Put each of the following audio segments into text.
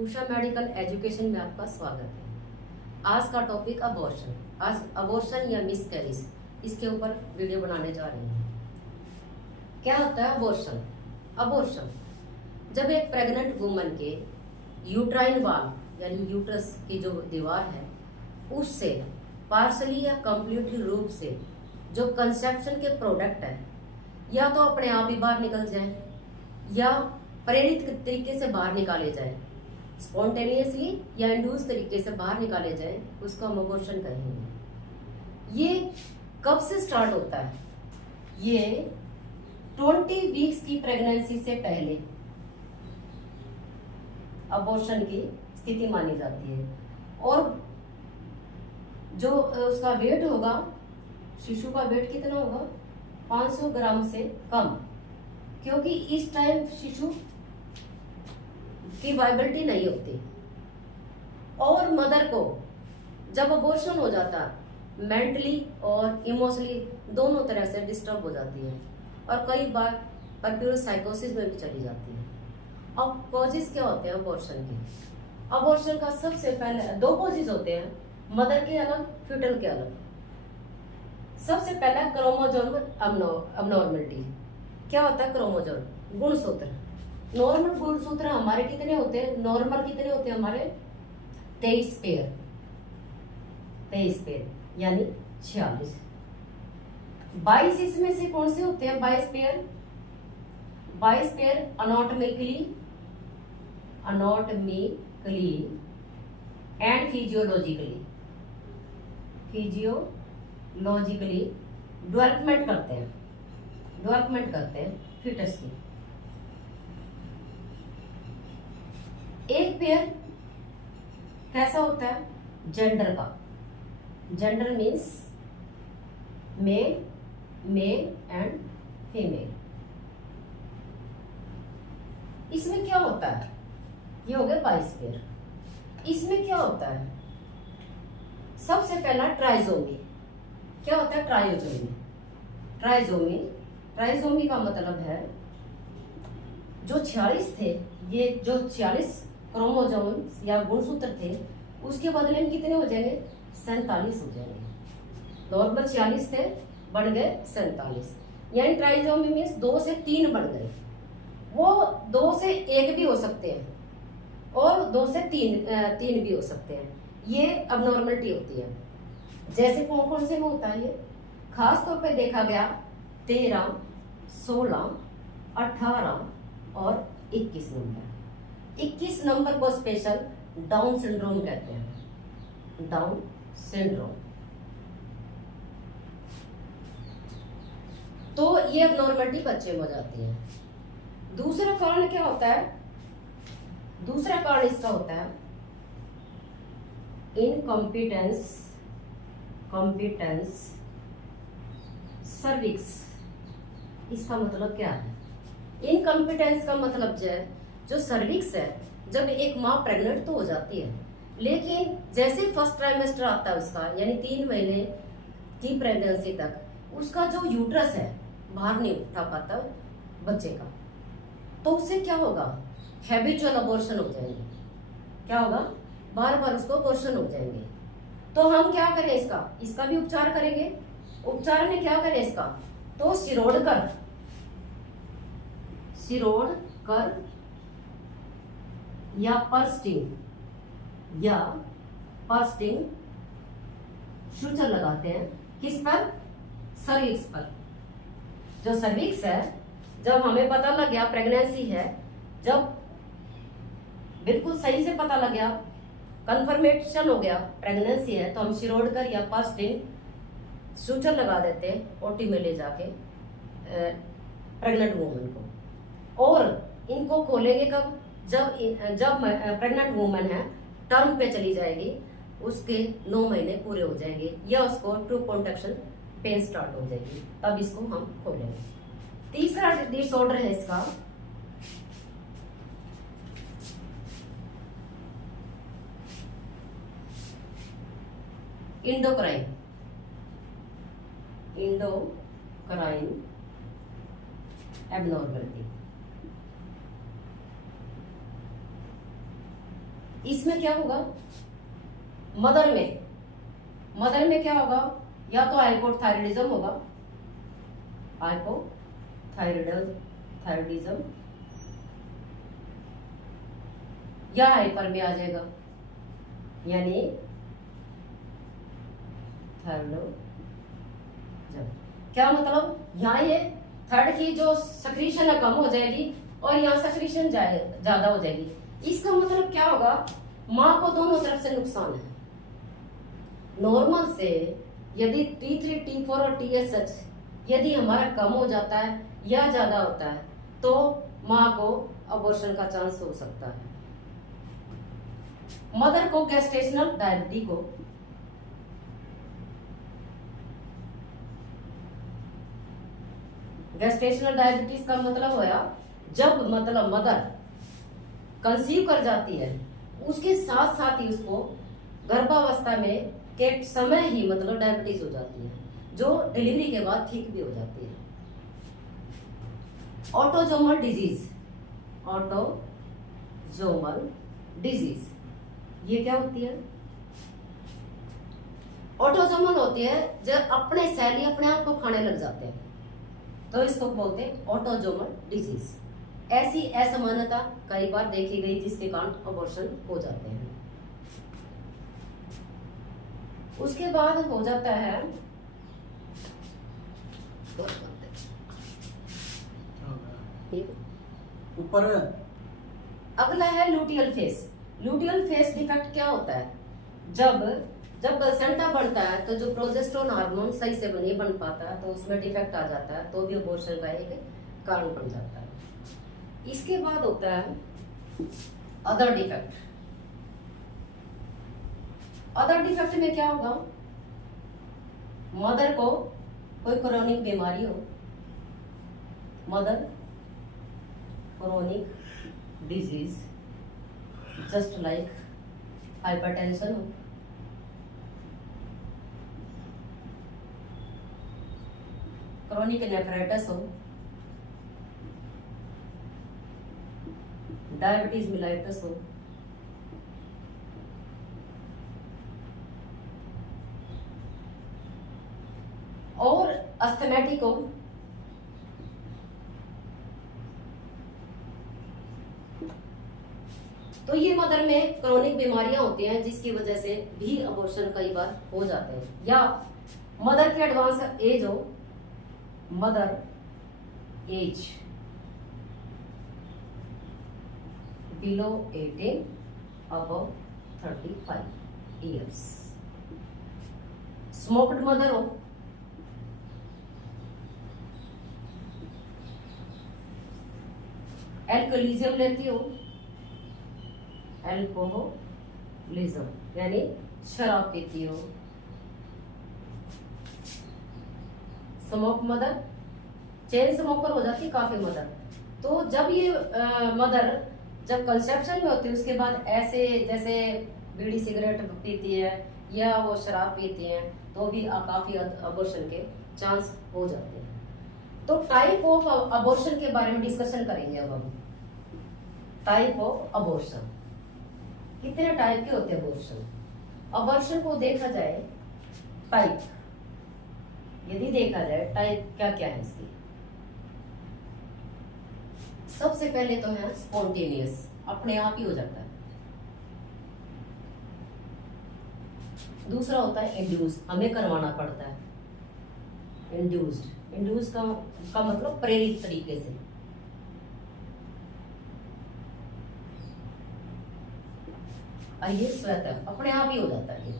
Usha medical education में आपका स्वागत है। आज का टॉपिक अबॉर्शन। आज अबॉर्शन या मिसकैरेज इसके ऊपर वीडियो बनाने जा रहे हैं। क्या होता है अबॉर्शन? अबॉर्शन जब एक प्रेग्नेंट वुमन के यूट्राइन वाल यानी यूट्रस की जो दीवार है उससे पार्शली या कंप्लीटली रूप से जो कंसेप्शन के प्रोडक्ट है या तो अपने आप ही बाहर निकल जाए या प्रेरित तरीके से बाहर निकाले जाए, स्पॉन्टेनियसली या इंड्यूस तरीके से बाहर निकाले जाए, उसको हम अबॉर्शन कहेंगे। ये कब से स्टार्ट होता है? ये 20 वीक्स की प्रेगनेंसी से पहले अबॉर्शन की स्थिति मानी जाती है। और जो उसका वेट होगा, शिशु का वेट कितना होगा? 500 ग्राम से कम, क्योंकि इस टाइम शिशु की वाइबिलिटी नहीं होती। और मदर को जब अबॉर्शन हो जाता मेंटली और इमोशनली दोनों तरह से डिस्टर्ब हो जाती है और कई बार परप्यूरल साइकोसिस में भी चली जाती है। अब कॉजेज क्या होते हैं अबॉर्शन के? अबॉर्शन का सबसे पहले 2 कॉजेज होते हैं, मदर के अलग, फ्यूटल के अलग। सबसे पहला क्रोमोसोम अबनॉर्मलिटी। क्या होता है क्रोमोसोम? गुणसूत्र। नॉर्मल गुणसूत्र हमारे कितने होते हैं? नॉर्मल कितने होते हैं हमारे? 23 पेयर, 23 पेयर यानी 46। 22 इसमें से कौन से होते हैं? 22 pair 22 pair anatomically and physiologically development करते हैं फीटस की। एक पेयर कैसा होता है? जेंडर का। Gender means male and female. इसमें क्या होता है? ये हो गया 22 पेयर। इसमें क्या होता है? सबसे पहला ट्राइजोमी। क्या होता है? ट्राइजोमी का मतलब है जो 46 थे, ये जो 46 क्रोमोसोम्स या गुणसूत्र थे उसके बदले में कितने हो जाएंगे? 47 हो जाएंगे। नॉर्मल 46 थे, बढ़ गए 47, यानी ट्राइजोमी मीन्स 2 से 3 बढ़ गए। वो 2 से 1 भी हो सकते हैं और 2 से 3 भी हो सकते हैं। ये अबनॉर्मलिटी होती है। जैसे कौन कौन से में होता है ये? खास तौर पे देखा गया 13, 16, 18 और 21 नंबर। 21 नंबर को स्पेशल डाउन सिंड्रोम कहते हैं। Down syndrome. तो ये अबनॉर्मलिटी बच्चे में हो जाती है। दूसरा कारण क्या होता है? दूसरा कारण इसका होता है इनकॉम्पिटेंस सर्विक्स। इसका मतलब क्या है? इनकॉम्पिटेंस का मतलब जो सर्विक्स है, जब एक माँ प्रेग्नेंट तो हो जाती है, लेकिन जैसे फर्स्ट ट्राइमेस्टर आता है उसका, यानी 3 महीने की प्रेगनेंसी तक, उसका जो यूट्रस है बाहर नहीं उठा पाता बच्चे का, तो उससे क्या होगा? हैबिचुअल अबॉर्शन हो जाएंगे। क्या होगा? बार बार उसको अबॉर्शन हो जाएंगे। तो हम क्या करें? इसका भी उपचार करेंगे। उपचार में क्या करें इसका? तो सिरोड कर या पर्स्टिंग सूचर लगाते हैं। किस पर? सर्विक्स पर। जो सर्विक्स है, जब हमें पता लग गया प्रेगनेंसी है, जब बिल्कुल सही से पता लग गया, कंफर्मेशन हो गया प्रेगनेंसी है, तो हम शिरोडकर या पर्स्टिंग सूचर लगा देते हैं ओटी में ले जाके प्रेग्नेंट वुमन को। और इनको खोलेंगे कब? जब प्रेग्नेंट वुमन है, टर्म पे चली जाएगी, उसके 9 महीने पूरे हो जाएंगे या उसको ट्रू कॉन्ट्रैक्शन पेन स्टार्ट हो जाएगी, तब इसको हम खोलेंगे। तीसरा डिसऑर्डर है इसका इंडोक्राइन एबनॉर्मलिटी। इसमें क्या होगा, मदर में क्या होगा, या तो हाइपोथायराइडिज्म होगा, हाइपोथायराइडिज्म, या हाइपर में आ जाएगा, यानी थायराइडिज्म। क्या मतलब, यहाँ ये थर्ड की जो सक्रीशन है कम हो जाएगी और यहाँ सक्रीशन ज्यादा हो जाएगी। इसका मतलब क्या होगा, माँ को दोनों तरफ से नुकसान है। नॉर्मल से यदि T3, T4 और TSH यदि हमारा कम हो जाता है या ज्यादा होता है तो माँ को अबॉर्शन का चांस हो सकता है। मदर को गेस्टेशनल डायबिटीज को गेस्टेशनल डायबिटीज का मतलब होया जब मतलब मदर कंसीव कर जाती है उसके साथ साथ ही उसको गर्भावस्था में के समय ही मतलब डायबिटीज हो जाती है, जो डिलीवरी के बाद ठीक भी हो जाती है। ऑटोजोमल डिजीज ये क्या होती है, ऑटोजोमल होती है जब अपने सेल ही अपने आप को खाने लग जाते हैं, तो इसको बोलते हैं ऑटोजोमल डिजीज। ऐसी असमानता कई बार देखी गई जिसके कारण अबॉर्शन हो जाते हैं। उसके बाद हो जाता है ऊपर। अगला है luteal face. Luteal face defect क्या होता है, जब प्लेसेंटा बढ़ता है तो जो प्रोजेस्टेरोन हार्मोन सही से नहीं बन पाता है तो उसमें डिफेक्ट आ जाता है, तो भी अबॉर्शन का एक कारण बन जाता है। इसके बाद होता है अदर डिफेक्ट। अदर डिफेक्ट में क्या होगा, मदर को कोई क्रोनिक बीमारी हो, mother chronic disease just like hypertension हो, क्रोनिक नेफ्राइटिस हो, डायबिटीज मिलाइटिस हो, और अस्थमेटिक हो, तो ये मदर में क्रोनिक बीमारियां होती हैं जिसकी वजह से भी अबॉर्शन कई बार हो जाते हैं। या मदर की एडवांस एज हो, mother age below 18 above 35 years, smoked mother हो, एल्कोहलिज्म लेती हो, एल्कोहलिज्म यानी शराब पीती हो, स्मोक मदर, चेन स्मोकर हो जाती काफी मदर। तो जब ये मदर जब कंसेप्शन में होती है उसके बाद ऐसे जैसे बीड़ी सिगरेट पीती है या वो शराब पीती है तो भी काफी अबॉर्शन के चांस हो जाते हैं। तो टाइप ऑफ अबॉर्शन के बारे में डिस्कशन करेंगे अब हम। टाइप ऑफ अबॉर्शन, कितने टाइप के होते हैं अबॉर्शन। अबॉर्शन को देखा जाए टाइप, यदि देखा जाए टाइप क्या क्या है इसकी, सबसे पहले तो है स्पॉन्टेनियस, अपने आप ही हो जाता है। दूसरा होता है इंड्यूस, हमें करवाना पड़ता है। इंड्यूस का मतलब प्रेरित तरीके से। ये स्वतः अपने आप ही हो जाता है।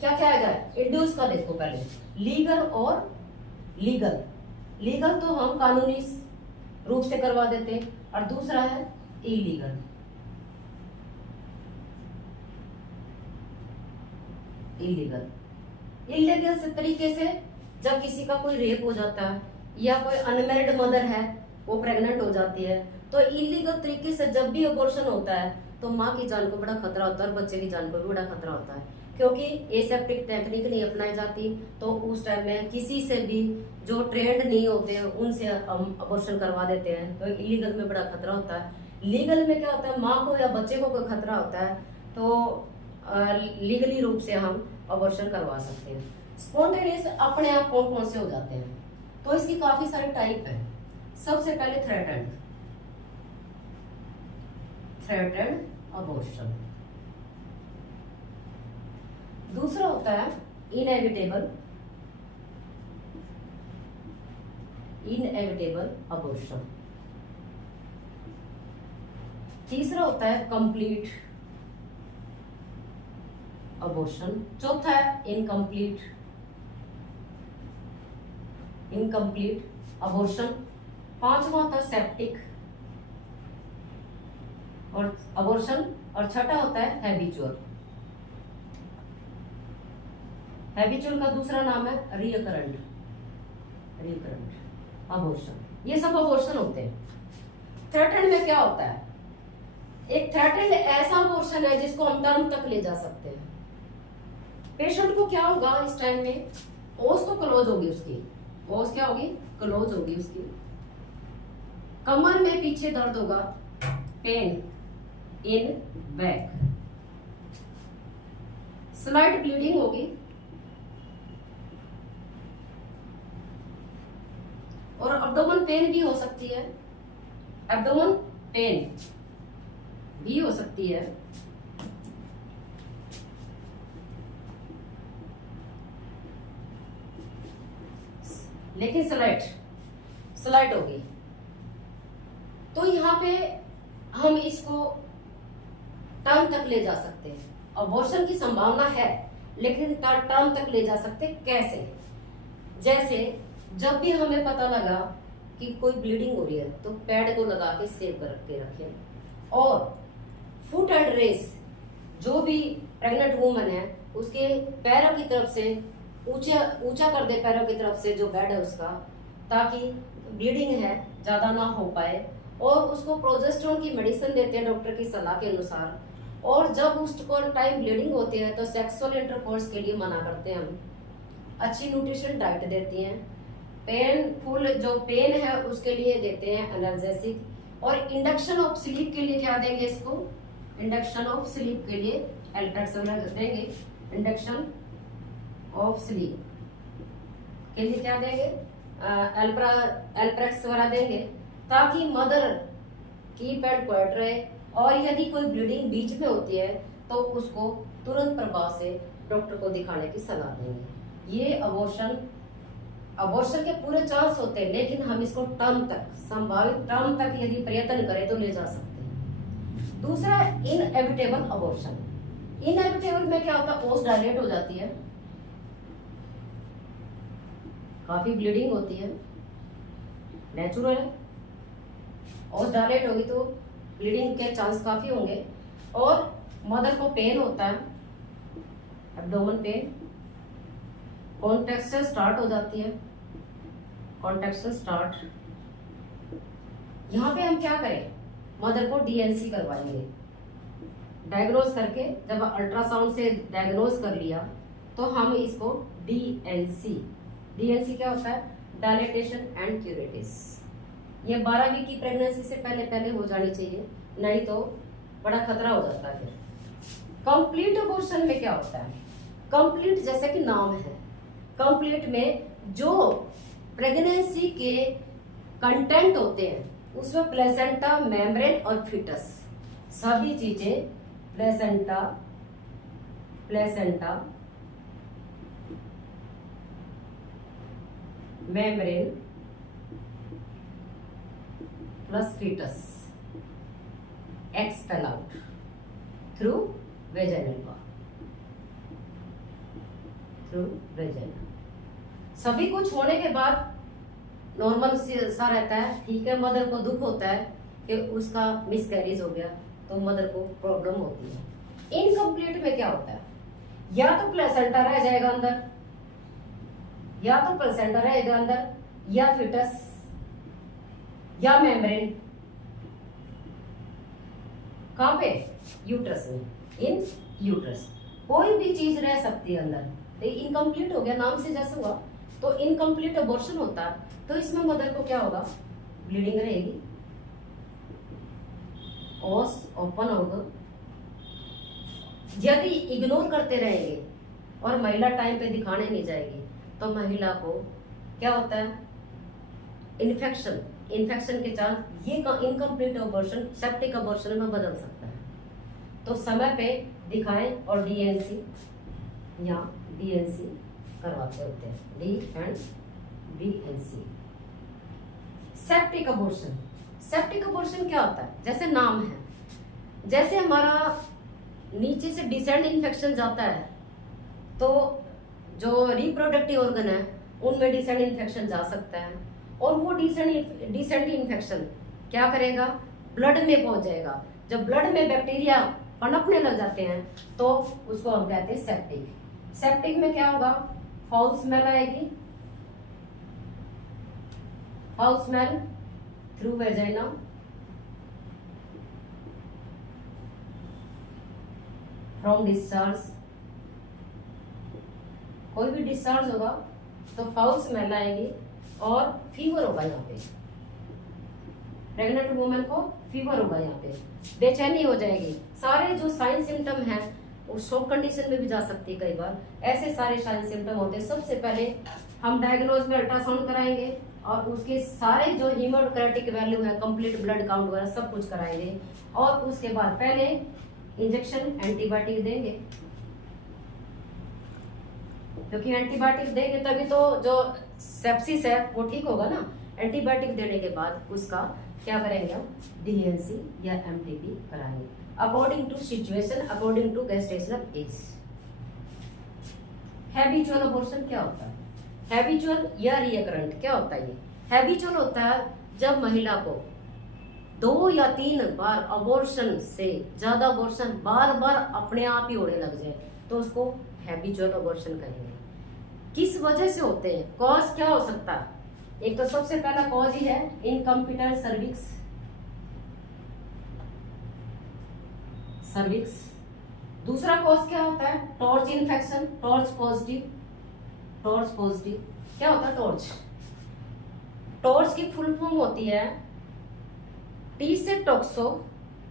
क्या क्या है इंड्यूस का, देखो पहले लीगल और लीगल तो हम कानूनी रूप से करवा देते हैं, और दूसरा है इलीगल। इलीगल से तरीके से जब किसी का कोई रेप हो जाता है या कोई अनमैरिड मदर है वो प्रेग्नेंट हो जाती है, तो इलीगल तरीके से जब भी अबॉर्शन होता है तो माँ की जान को बड़ा खतरा होता है और बच्चे की जान को भी बड़ा खतरा होता है, क्योंकि एसेप्टिक टेक्निक नहीं अपनाई जाती। तो उस टाइम में किसी से भी जो ट्रेंड नहीं होते उनसे हम अबॉर्शन करवा देते हैं, तो इलीगल में बड़ा खतरा होता है। लीगल में क्या होता है, माँ को या बच्चे को कोई खतरा होता है तो लीगली रूप से हम अबॉर्शन करवा सकते हैं। स्पॉन्टेनियस अपने आप कौन कौन से हो जाते हैं, तो इसकी काफी सारे टाइप है। सबसे पहले थ्रेटेंड अबॉर्शन। दूसरा होता है इनएविटेबल अबॉर्शन। तीसरा होता है कंप्लीट अबॉर्शन। चौथा है इनकम्प्लीट अबॉर्शन। पांचवा होता है सेप्टिक और अबॉर्शन। और छठा होता है हैबिचुअल का दूसरा नाम है रिकरेंट अबॉर्शन। ये सब अबॉर्शन होते हैं। थ्रेटेंड में क्या होता है, एक थ्रेटेंड ऐसा अबॉर्शन है जिसको हम टर्म तक ले जा सकते हैं। पेशेंट को क्या होगा इस टाइम में, ओस तो क्लोज होगी उसकी, ओस क्या होगी, क्लोज होगी उसकी। कमर में पीछे दर्द होगा, pain in back, slight bleeding होगी और एब्डोमेन पेन भी हो सकती है, एब्डोमेन पेन भी हो सकती है। लेकिन स्लाइट होगी। तो यहाँ पे हम इसको टर्म तक ले जा सकते हैं। अबॉर्शन की संभावना है लेकिन टर्म तक ले जा सकते कैसे, जैसे जब भी हमें पता लगा कि कोई ब्लीडिंग हो रही है तो पैड को लगा के सेव करके रखें। और फुट एंड रेस, जो भी प्रेग्नेंट वुमन है उसके पैरों की तरफ से ऊंचा कर दे, पैरों की तरफ से जो बेड है उसका, ताकि ब्लीडिंग है ज्यादा ना हो पाए। और उसको प्रोजेस्टेरोन की मेडिसिन देते हैं डॉक्टर की सलाह के अनुसार। और जब उसको टाइम ब्लीडिंग होती है तो सेक्सुअल इंटरकोर्स के लिए मना करते हैं हम। अच्छी न्यूट्रिशन डाइट देती हैं। जो पेन है उसके लिए देते हैं एनाल्जेसिक। और इंडक्शन ऑफ स्लीप के लिए क्या देंगे इसको, इंडक्शन ऑफ स्लीप के लिए एल्ट्रेक्स देंगे। इंडक्शन ऑफ स्लीप के लिए क्या देंगे, एल्ट्रेक्स वगैरह देंगे, ताकि मदर की पैड क्वाइट रहे। और यदि कोई ब्लीडिंग बीच में होती है तो उसको तुरंत प्रभाव से डॉक्टर को दिखाने की सलाह देंगे। ये अबॉर्शन के पूरे चांस होते हैं, लेकिन हम इसको टर्म तक, संभावित टर्म तक यदि प्रयत्न करें तो ले जा सकते हैं। दूसरा है इनएविटेबल अबॉर्शन। इनएविटेबल में क्या होता है, ओस डायलेट हो जाती है, काफी ब्लीडिंग होती है, नेचुरल है। ओस डायलेट होगी तो ब्लीडिंग के चांस काफी होंगे। और मदर को पेन होता है, एब्डोमेन पेन, कॉन्ट्रैक्शन स्टार्ट हो जाती है, कॉन्ट्रैक्शन स्टार्ट। यहाँ पे हम क्या करें, मदर को डीएनसी करवाएंगे। डायग्नोज करके, जब अल्ट्रासाउंड से डायग्नोज कर लिया तो हम इसको डीएनसी क्या होता है, डायलेटेशन एंड क्यूरेटिस। ये 12 वीक की प्रेगनेंसी से पहले हो जानी चाहिए, नहीं तो बड़ा खतरा हो जाता है। फिर कंप्लीट अबॉर्शन में क्या होता है, कंप्लीट जैसे कि नाम है, कंप्लीट में जो प्रेगनेंसी के कंटेंट होते हैं उसमें प्लेसेंटा, मेम्ब्रेन और फीटस, सभी चीजें placenta, membrane plus foetus expel out through vaginal path, सभी कुछ होने के बाद नॉर्मल सा रहता है, ठीक है। मदर को दुख होता है कि उसका मिसकैरेज हो गया तो मदर को प्रॉब्लम होती है। इनकम्प्लीट में क्या होता है, या तो प्लेसेंटा रह जाएगा अंदर, या फिटस या मेम्ब्रेन। कहां पे, यूट्रस में, इन यूट्रस कोई भी चीज रह सकती है अंदर। तो इनकम्प्लीट हो गया, नाम से जैसे हुआ तो इनकम्प्लीट अबॉर्शन होता है। तो इसमें मदर को क्या होगा, ब्लीडिंग रहेगी, ओस ओपन होगा। यदि इग्नोर करते रहेंगे और महिला टाइम पे दिखाने नहीं जाएगी तो महिला को क्या होता है, इन्फेक्शन के चांस ये इनकम्प्लीट अबॉर्शन सेप्टिक अबॉर्शन में बदल सकता है। तो समय पे दिखाएं और डीएनसी या डीएनसी करवाते होते हैं, D and BNC. Septic abortion क्या होता है, जैसे नाम है, जैसे हमारा नीचे से डिसेंट इन्फेक्शन जाता है तो जो रिप्रोडक्टिव ऑर्गन है उनमें डिसेंट इन्फेक्शन जा सकता है, और वो डिसेंट इन्फेक्शन क्या करेगा, ब्लड में पहुंच जाएगा। जब ब्लड में बैक्टीरिया पनपने लग जाते हैं तो उसको हम कहते हैं सेप्टिक। सेप्टिक में क्या होगा, फाउल स्मेल आएगी, foul smell through vagina, from discharge, कोई भी डिस्चार्ज होगा तो फाउल स्मेल आएगी और फीवर होगा। यहाँ पे प्रेग्नेंट वुमेन को फीवर होगा, यहाँ पे बेचैनी हो जाएगी। सारे जो साइन सिम्टम हैं वो शॉक कंडीशन में भी जा सकती है कई बार, ऐसे सारे साइन सिम्टम होते हैं। सबसे पहले हम डायग्नोज में अल्ट्रासाउंड कराएंगे और उसके सारे जो हीमोक्रेटिक वैल्यू है, कंप्लीट ब्लड काउंट वगैरह सब कुछ कराएंगे, और उसके बाद पहले इंजेक्शन एंटीबायोटिक देंगे, क्योंकि एंटीबायोटिक देंगे तभी तो जो सेप्सिस है वो ठीक होगा ना। एंटीबायोटिक देने के बाद उसका क्या करेंगे, हम डीएनसी या एमटीपी कराएंगे according to situation, according to gestational age. Habitual abortion क्या होता है, हैबिचुअल या रिकरेंट क्या होता है। ये हैबिचुअल होता है जब महिला को 2 या 3 बार अबॉर्शन से ज्यादा अबॉर्शन बार बार अपने आप ही होने लग जाए तो उसको हैबिचुअल अबॉर्शन कहेंगे। किस वजह से होते हैं, कॉज क्या हो सकता है, एक तो सबसे पहला कॉज ही है इनकम्पिटेंट सर्विक्स। दूसरा कॉज क्या होता है, टॉर्च इन्फेक्शन, टॉर्च पॉजिटिव क्या होता है, टॉर्च की फुल फॉर्म होती है टी से टॉक्सो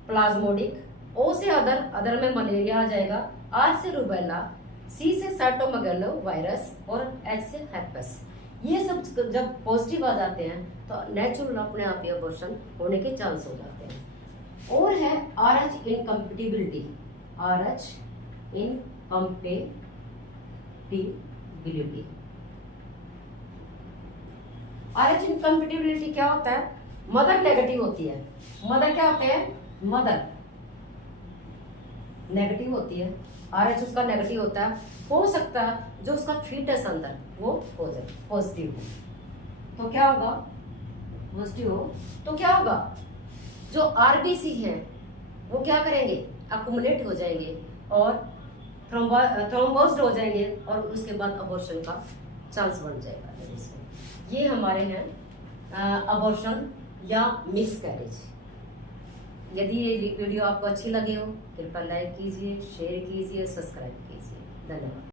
प्लाज्मोडिक, ओ से अदर में मलेरिया आ जाएगा, आर से रूबेला, सी से साइटोमेगालो वायरस और एच से herpes। ये सब जब पॉजिटिव आ जाते हैं तो नेचुरल अपने आप ही अबॉर्शन होने के चांस हो जाते हैं। और है RH इनकम्पेटिबिलिटी, RH इनकम्पेटिबिलिटी क्या होता है, मदर नेगेटिव होती है। मदर क्या होते हैं, मदर नेगेटिव होती है, RH उसका नेगेटिव होता है। हो सकता है जो उसका फीटस अंदर वो हो जाए पॉजिटिव हो, तो क्या होगा, पॉजिटिव हो तो क्या होगा, जो आरबीसी है वो क्या करेंगे, अकुमुलेट हो जाएंगे और थ्रोम्बोस्ड हो जाएंगे और उसके बाद अबॉर्शन का चांस बढ़ जाएगा। ये हमारे हैं अबॉर्शन या मिसकैरेज। यदि ये वीडियो आपको अच्छी लगी हो कृपया लाइक कीजिए, शेयर कीजिए, सब्सक्राइब कीजिए। धन्यवाद।